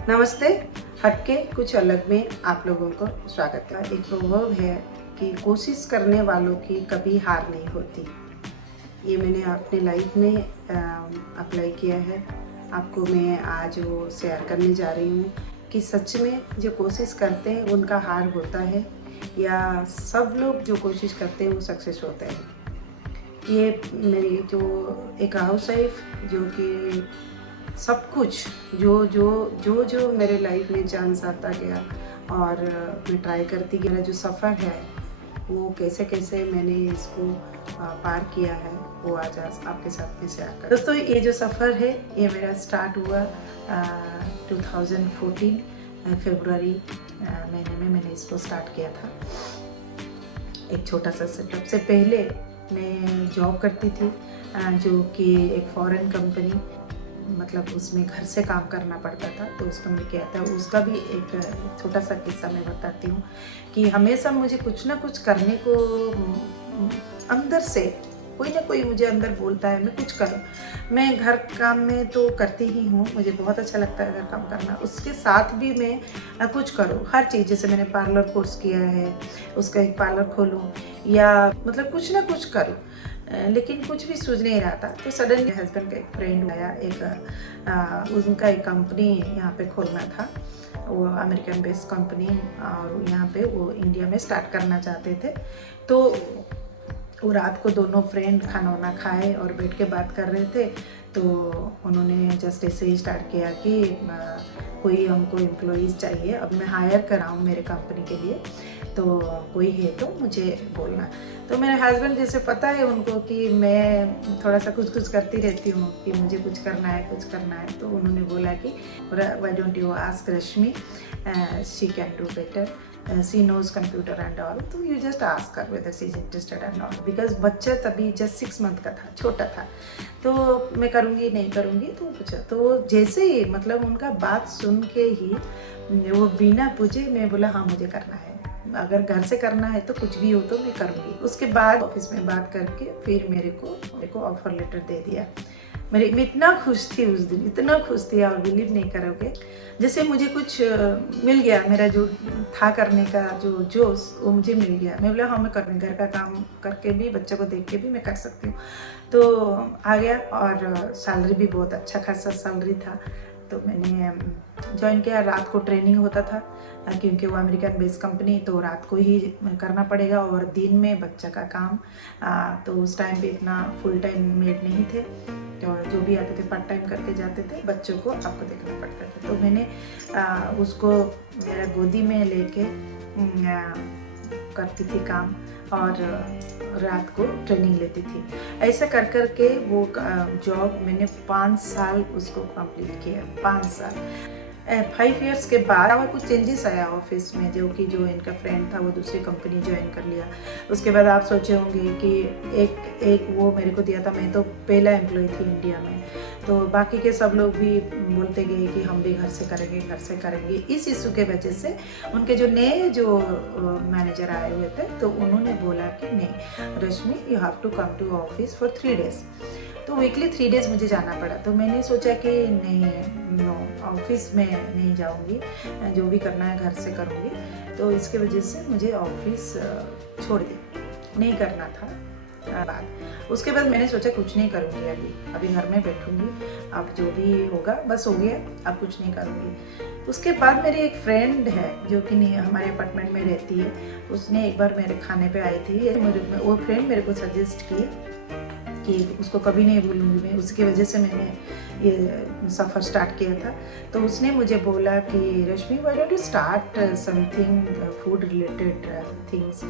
नमस्ते। हटके कुछ अलग में आप लोगों को स्वागत है। एक प्रोवर्ब है कि कोशिश करने वालों की कभी हार नहीं होती। ये मैंने अपने लाइफ में अप्लाई किया है। आपको मैं आज वो शेयर करने जा रही हूँ कि सच में जो कोशिश करते हैं उनका हार होता है या सब लोग जो कोशिश करते हैं वो सक्सेस होते हैं। ये मेरी जो एक हाउस वाइफ जो कि सब कुछ जो मेरे लाइफ में चांस आता गया और मैं ट्राई करती गई। मेरा जो सफ़र है वो कैसे कैसे मैंने इसको पार किया है वो आज आपके साथ में शेयर कर। दोस्तों, ये जो सफ़र है ये मेरा स्टार्ट हुआ 2014 फरवरी महीने में मैंने इसको स्टार्ट किया था। एक छोटा सा सेटअप से पहले मैं जॉब करती थी जो कि एक फॉरेन कंपनी, मतलब उसमें घर से काम करना पड़ता था। तो उसका मैंने किया था। उसका भी एक छोटा सा किस्सा मैं बताती हूँ कि हमेशा मुझे कुछ ना कुछ करने को अंदर से कोई ना कोई मुझे अंदर बोलता है मैं कुछ करूँ। मैं घर काम में तो करती ही हूँ, मुझे बहुत अच्छा लगता है घर काम करना। उसके साथ भी मैं कुछ करूँ, हर चीज़। जैसे मैंने पार्लर कोर्स किया है, उसका एक पार्लर खोलूँ या मतलब कुछ ना कुछ करूँ, लेकिन कुछ भी सूझ नहीं रहा था। तो सडनली हस्बैंड का एक फ्रेंड आया, उनका एक कंपनी यहाँ पे खोलना था। वो अमेरिकन बेस्ड कंपनी और यहाँ पे वो इंडिया में स्टार्ट करना चाहते थे। तो वो रात को दोनों फ्रेंड खाना वाना खाए और बैठ के बात कर रहे थे। तो उन्होंने जस्ट ऐसे ही स्टार्ट किया कि कोई हमको एम्प्लॉइज़ चाहिए, अब मैं हायर कर रहा हूँ मेरे कंपनी के लिए, तो कोई है तो मुझे बोलना। तो मेरे हस्बैंड जैसे पता है उनको कि मैं थोड़ा सा कुछ करती रहती हूँ कि मुझे कुछ करना है, तो उन्होंने बोला कि why don't you ask Rashmi, she can do better, she knows computer and all, तो you just ask her whether she is interested and all, because बच्चा तभी just 6 month का था, छोटा था। तो मैं करूँगी नहीं करूँगी तो पूछा। तो जैसे ही मतलब उनका बात सुन के ही वो बिना पूछे मैं बोला हाँ मुझे करना है, अगर घर से करना है तो कुछ भी हो तो मैं करूँगी। उसके बाद ऑफिस में बात करके फिर मेरे को ऑफर लेटर दे दिया। मैं इतना खुश थी उस दिन, इतना खुश थी, और बिलीव नहीं करोगे, जैसे मुझे कुछ मिल गया। मेरा जो था करने का जो जोश वो मुझे मिल गया। मैं बोला हाँ मैं करूँगी, घर का काम करके भी बच्चों को देख के भी मैं कर सकती हूँ। तो आ गया और सैलरी भी बहुत अच्छा खासा सैलरी था। तो मैंने ज्वाइन किया। रात को ट्रेनिंग होता था क्योंकि वो अमेरिकन बेस्ड कंपनी, तो रात को ही करना पड़ेगा और दिन में बच्चा का काम। तो उस टाइम पे इतना फुल टाइम मेड नहीं थे, तो जो भी आते थे पार्ट टाइम करके जाते थे, बच्चों को आपको देखना पड़ता था। तो मैंने उसको मेरा गोदी में लेके करती थी काम और रात को ट्रेनिंग लेती थी। ऐसा कर कर के वो जॉब मैंने 5 साल उसको कंप्लीट किया। 5 साल 5 इयर्स के बाद और कुछ चेंजेस आया ऑफिस में, जो इनका फ्रेंड था वो दूसरी कंपनी ज्वाइन कर लिया। उसके बाद आप सोचे होंगे कि एक वो मेरे को दिया था, मैं तो पहला एम्प्लॉय थी इंडिया में, तो बाकी के सब लोग भी बोलते गए कि हम भी घर से करेंगे। इस इशू के वजह से उनके जो नए मैनेजर आए हुए थे, तो उन्होंने बोला कि नहीं Rashmi, you have to come to office for 3 days. तो वीकली 3 डेज मुझे जाना पड़ा। तो मैंने सोचा कि नहीं, नो, ऑफिस में नहीं जाऊंगी, जो भी करना है घर से करूंगी। तो इसके वजह से मुझे ऑफिस छोड़ दी, नहीं करना था। उसके बाद मैंने सोचा कुछ नहीं करूंगी, अभी घर में बैठूंगी, अब जो भी होगा बस हो गया, अब कुछ नहीं करूंगी। उसके बाद मेरी एक फ्रेंड है जो कि हमारे अपार्टमेंट में रहती है, उसने एक बार मेरे खाने पे आई थी। वो फ्रेंड मेरे को सजेस्ट की कि उसको कभी नहीं भूलूंगी मैं, उसकी वजह से मैंने ये सफ़र स्टार्ट किया था। तो उसने मुझे बोला कि Rashmi, why don't you start something food related things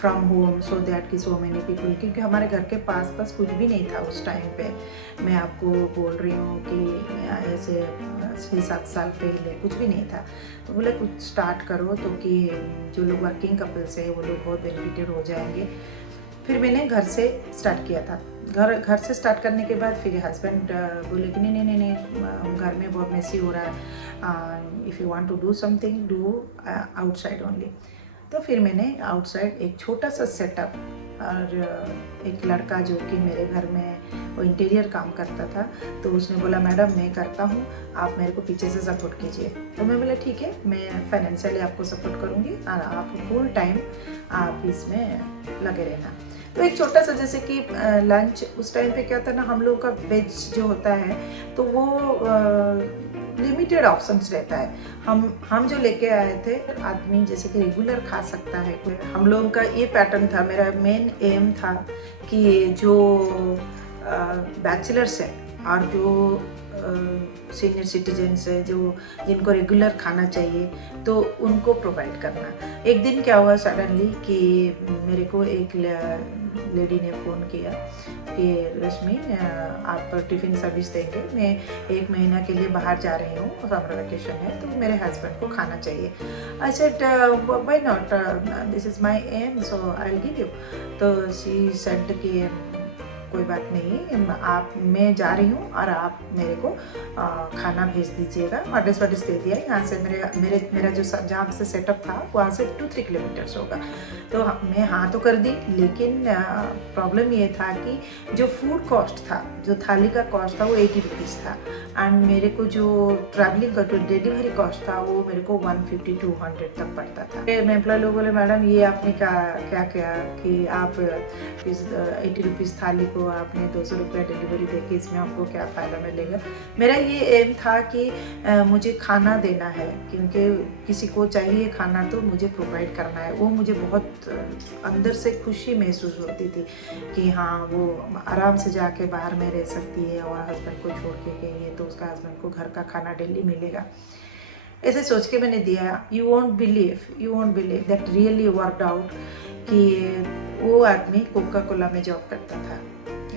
from home, so that कि सो मेनी पीपल, क्योंकि हमारे घर के पास कुछ भी नहीं था उस टाइम पे। मैं आपको बोल रही हूँ कि ऐसे 6-7 साल पहले कुछ भी नहीं था। तो बोले कुछ स्टार्ट करो तो कि जो लोग वर्किंग कपल्स है वो लोग बहुत बेनिफिटेड हो जाएंगे। फिर मैंने घर से स्टार्ट किया था। घर से स्टार्ट करने के बाद फिर हस्बैंड बोले कि नहीं, घर में बहुत मेसी हो रहा है, if you want to do something do outside only. तो फिर मैंने आउटसाइड एक छोटा सा सेटअप, और एक लड़का जो कि मेरे घर में वो इंटीरियर काम करता था, तो उसने बोला मैडम मैं करता हूँ, आप मेरे को पीछे से सपोर्ट कीजिए। तो मैं बोला ठीक है, मैं फाइनेंशियली आपको सपोर्ट करूँगी और आप फुल टाइम आप इसमें लगे रहना। तो एक छोटा सा जैसे कि लंच, उस टाइम पे क्या था ना, हम लोगों का वेज जो होता है तो वो लिमिटेड ऑप्शंस रहता है। हम जो लेके आए थे, आदमी जैसे कि रेगुलर खा सकता है। हम लोगों का ये पैटर्न था, मेरा मेन एम था कि जो बैचलर्स है और जो सीनियर सिटीजन्स है, जो जिनको रेगुलर खाना चाहिए, तो उनको प्रोवाइड करना। एक दिन क्या हुआ सडनली कि मेरे को एक लेडी ने फ़ोन किया कि रश्मि आप टिफ़िन सर्विस देंगे, मैं 1 महीना के लिए बाहर जा रही हूँ, समर वेकेशन है, तो मेरे हस्बैंड को खाना चाहिए। I said why not, this is my aim, so I will give you. तो शी सेड कि कोई बात नहीं, आप, मैं जा रही हूँ और आप मेरे को खाना भेज दीजिएगा। एड्रेस वड्रेस दे दिया। यहाँ से मेरा जो जहाँ से सेटअप था वहाँ से 2-3 किलोमीटर्स होगा। तो मैं हाँ तो कर दी, लेकिन प्रॉब्लम ये था कि जो फूड कॉस्ट था, जो थाली का कॉस्ट था वो 80 रुपीज़ था, एंड मेरे को जो ट्रैवलिंग का जो डिलीवरी कॉस्ट था वो मेरे को 150-200 तक पड़ता था। मैं एम्प्लॉय लोग बोले मैडम ये आपने क्या किया कि आप 80 रुपीज़ थाली को आपने 200 रुपया डिलीवरी देके, इसमें आपको क्या फ़ायदा मिलेगा। मेरा ये एम था कि मुझे खाना देना है, क्योंकि किसी को चाहिए खाना तो मुझे प्रोवाइड करना है। वो मुझे बहुत अंदर से खुशी महसूस होती थी कि हाँ वो आराम से जाके बाहर में रह सकती है और हस्बैंड को छोड़ के गई है तो उसका हस्बैंड को घर का खाना डेली मिलेगा। ऐसे सोच के मैंने दिया। You won't believe that really worked out कि वो आदमी कोका कोला में जॉब करता था,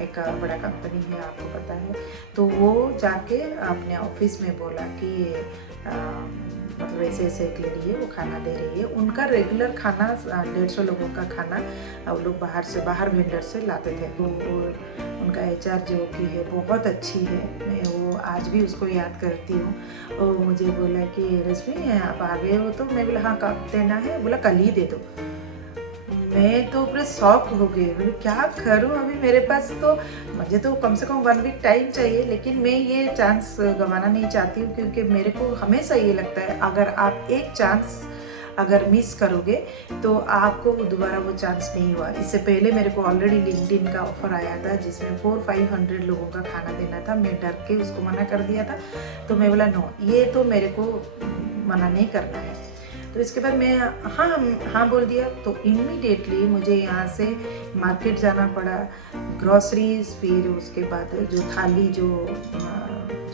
एक बड़ा कंपनी है, आपको पता है। तो वो जाके अपने ऑफिस में बोला कि मतलब ऐसे एक लेडी है, वो खाना दे रही है। उनका रेगुलर खाना 150 लोगों का खाना वो लोग बाहर वेंडर से लाते थे। वो उनका HR जो कि है बहुत अच्छी है, मैं वो आज भी उसको याद करती हूँ। वो मुझे बोला कि रश्मि आप आ गए हो, तो मैं बोला हाँ कब देना है, बोला कल ही दे दो। मैं तो पूरे शॉक हो गई, बोले क्या करूँ अभी, मेरे पास तो मुझे तो कम से कम 1 वीक टाइम चाहिए, लेकिन मैं ये चांस गंवाना नहीं चाहती हूँ, क्योंकि मेरे को हमेशा ये लगता है अगर आप एक चांस अगर मिस करोगे तो आपको दोबारा वो चांस नहीं हुआ। इससे पहले मेरे को ऑलरेडी लिंक्डइन का ऑफर आया था जिसमें 400-500 लोगों का खाना देना था। मैं डर के उसको मना कर दिया था, तो मैं बोला नो, ये तो मेरे को मना नहीं करना है। तो इसके बाद मैं हाँ बोल दिया। तो इमीडिएटली मुझे यहाँ से मार्केट जाना पड़ा, ग्रॉसरीज, फिर उसके बाद जो थाली जो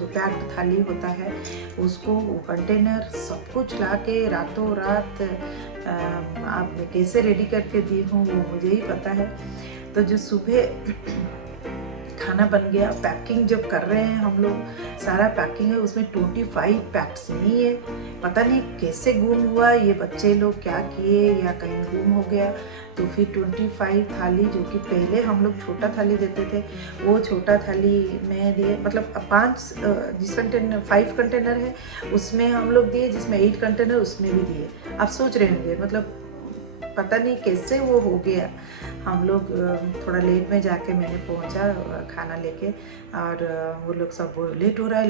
पैक्ड थाली होता है उसको, वो कंटेनर, सब कुछ ला के रातों रात आप मैं कैसे रेडी करके दी हूँ वो मुझे ही पता है। तो जो सुबह खाना बन गया, पैकिंग जब कर रहे हैं हम लोग, सारा पैकिंग है, उसमें 25 पैक्स नहीं है। पता नहीं कैसे गुम हुआ, ये बच्चे लोग क्या किए या कहीं गुम हो गया। तो फिर 25 थाली, जो कि पहले हम लोग छोटा थाली देते थे, वो छोटा थाली में दिए, मतलब 5 कंटेनर है उसमें हम लोग दिए, जिसमें 8 कंटेनर उसमें भी दिए। आप सोच रहे होंगे मतलब पता नहीं कैसे वो हो गया। हम लोग थोड़ा लेट में जाके मैंने पहुंचा खाना लेके, और वो लोग सब लेट हो रहा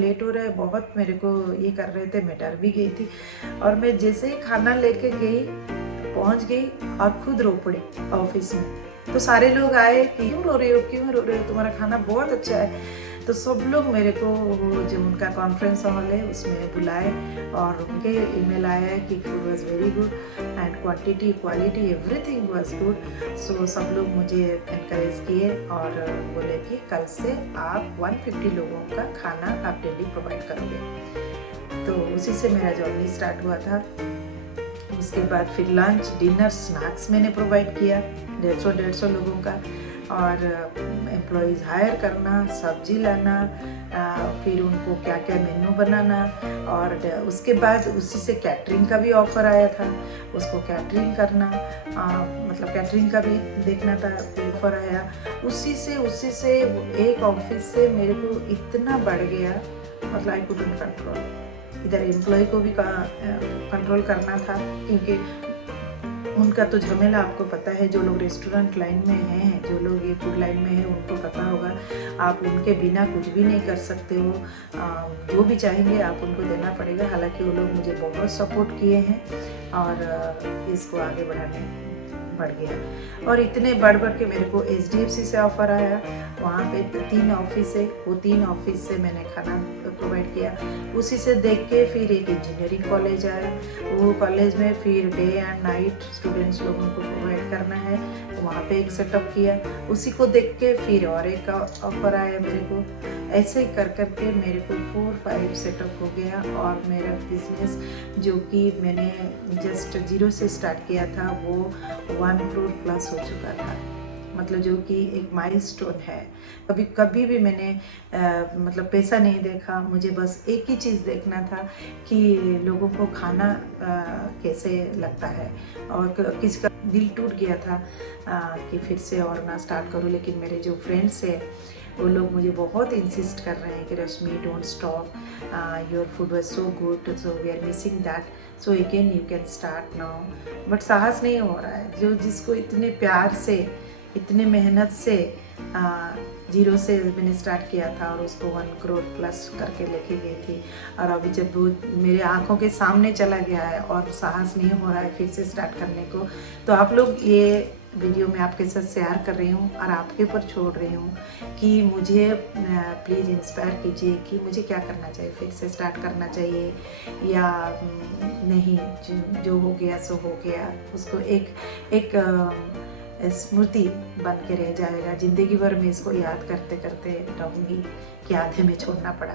है, बहुत मेरे को ये कर रहे थे। मैं डर भी गई थी, और मैं जैसे ही खाना लेके गई, पहुंच गई और खुद रो पड़ी ऑफिस में। तो सारे लोग आए कि क्यों रो रहे हो, तुम्हारा खाना बहुत अच्छा है। तो सब लोग मेरे को जो उनका कॉन्फ्रेंस हॉल है उसमें बुलाए, और उनके ईमेल आया कि food was very good and quantity, quality, everything was good. So सब लोग मुझे एनकरेज किए और बोले कि कल से आप 150 लोगों का खाना आप डेली प्रोवाइड करोगे। तो उसी से मेरा जर्नी स्टार्ट हुआ था। उसके बाद फिर लंच, डिनर, स्नैक्स मैंने प्रोवाइड किया 150 लोगों का, और एम्प्लॉइज़ हायर करना, सब्जी लाना, फिर उनको क्या क्या मेन्यू बनाना, और उसके बाद उसी से कैटरिंग का भी ऑफ़र आया था, उसको कैटरिंग करना, मतलब कैटरिंग का भी देखना था, ऑफ़र आया। उसी से एक ऑफिस से मेरे को इतना बढ़ गया, मतलब आई कुडंट कंट्रोल। इधर एम्प्लॉय को भी कंट्रोल करना था, क्योंकि उनका तो झमेला आपको पता है। जो लोग रेस्टोरेंट लाइन में हैं, जो लोग ये फूड लाइन में हैं, उनको पता होगा आप उनके बिना कुछ भी नहीं कर सकते हो। जो भी चाहेंगे आप उनको देना पड़ेगा। हालांकि वो लोग मुझे बहुत सपोर्ट किए हैं और इसको आगे बढ़ गया। और इतने बढ़ के मेरे को SDFC से ऑफ़र आया। वहाँ पे 3 ऑफिस है, वो 3 ऑफिस से मैंने खाना प्रोवाइड किया। उसी से देख के फिर एक इंजीनियरिंग कॉलेज आया। वो कॉलेज में फिर डे एंड नाइट स्टूडेंट्स लोगों को प्रोवाइड करना है, वहाँ पे एक सेटअप किया। उसी को देख के फिर और एक ऑफ़र आया मेरे को। ऐसे ही कर के मेरे को 4-5 सेटअप हो गया और मेरा बिजनेस जो कि मैंने जस्ट 0 से स्टार्ट किया था वो 1 करोड़ प्लस हो चुका था। मतलब जो कि एक माइलस्टोन है। कभी भी मैंने मतलब पैसा नहीं देखा। मुझे बस एक ही चीज़ देखना था कि लोगों को खाना कैसे लगता है। और किसी का दिल टूट गया था कि फिर से और ना स्टार्ट करूँ, लेकिन मेरे जो फ्रेंड्स हैं वो लोग मुझे बहुत इंसिस्ट कर रहे हैं कि Rashmi don't stop, your food was so good, so we are missing that, so again you can start now. But साहस नहीं हो रहा है। जो जिसको इतने प्यार से, इतने मेहनत से 0 से मैंने स्टार्ट किया था और उसको 1 करोड़ प्लस करके लेके गई थी, और अभी जब वो मेरे आंखों के सामने चला गया है और साहस नहीं हो रहा है फिर से स्टार्ट करने को, तो आप लोग ये वीडियो मैं आपके साथ शेयर कर रही हूँ और आपके ऊपर छोड़ रही हूँ कि मुझे प्लीज़ इंस्पायर कीजिए कि मुझे क्या करना चाहिए। फिर से स्टार्ट करना चाहिए या नहीं, जो हो गया सो हो गया। उसको एक स्मृति बन के रह जाएगा। ज़िंदगी भर मैं इसको याद करते करते रहूँगी कि आधे में छोड़ना पड़ा।